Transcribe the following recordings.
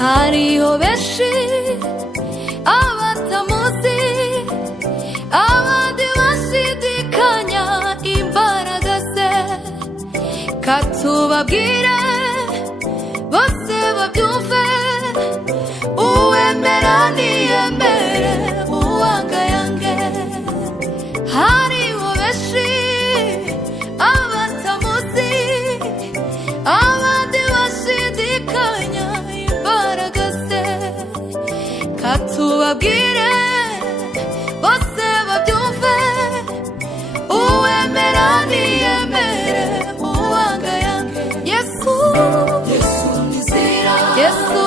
hariho benshi abatamuzi, abandi bashidikanya imbaraga ze, katubabwire bose babyumve, uwemera niyemere, uwanga yange. Hariho benshi abatamuzi, abandi bashidikanya imbaraga ze, katubabwire bose babyumve, uwemera niyemere, uwanga yange. Yesu, Yesu nizera, Yesu,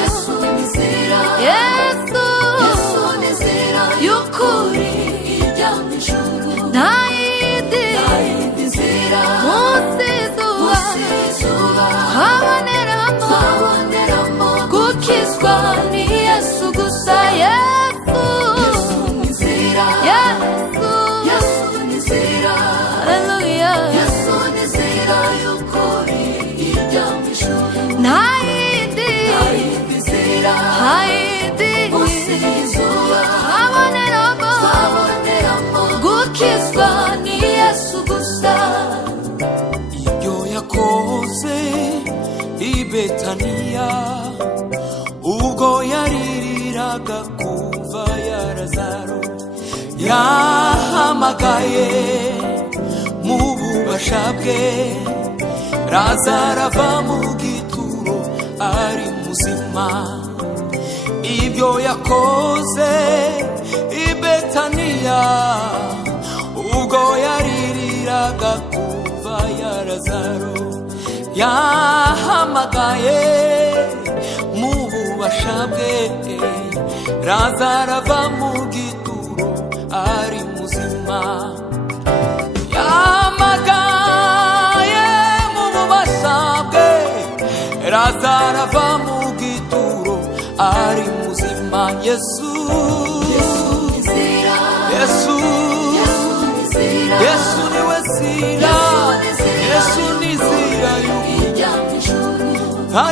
Yesu nizera, Yesu, Yesu nizera y'ukuri ijya mu ijuru, nta yindi nzira munsi y'izuba twaboneramo gukizwa ni Yesu gusa. Yesu, nizera, Yesu, Yesu nizera, haleluya, Yesu nizera y'ukuri ijya mu ijuru, nta yindi nzira nta yindi munsi y'izuba twaboneramo gukizwa ni Yesu gusa. Ibyo yakoze i Betaniya ubwo yaririraga kuva ya Lazaro, yahamagaye mu bubasha bwe Lazaro ava mu gituro ari muzima. Ibyo yakoze i Betaniya ubwo yaririraga kuva ya Lazaro, yahamagaye mu bubasha bwe Lazaro ava mu gituro ari muzima. Yahamagaye mu bubasha bwe Lazaro ava mu gituro ari muzima. Yesu, nizera, Yesu, nizera, Yesu niwe zira, Yesu ni zira y'ukuri, ijya mu ijuru, nta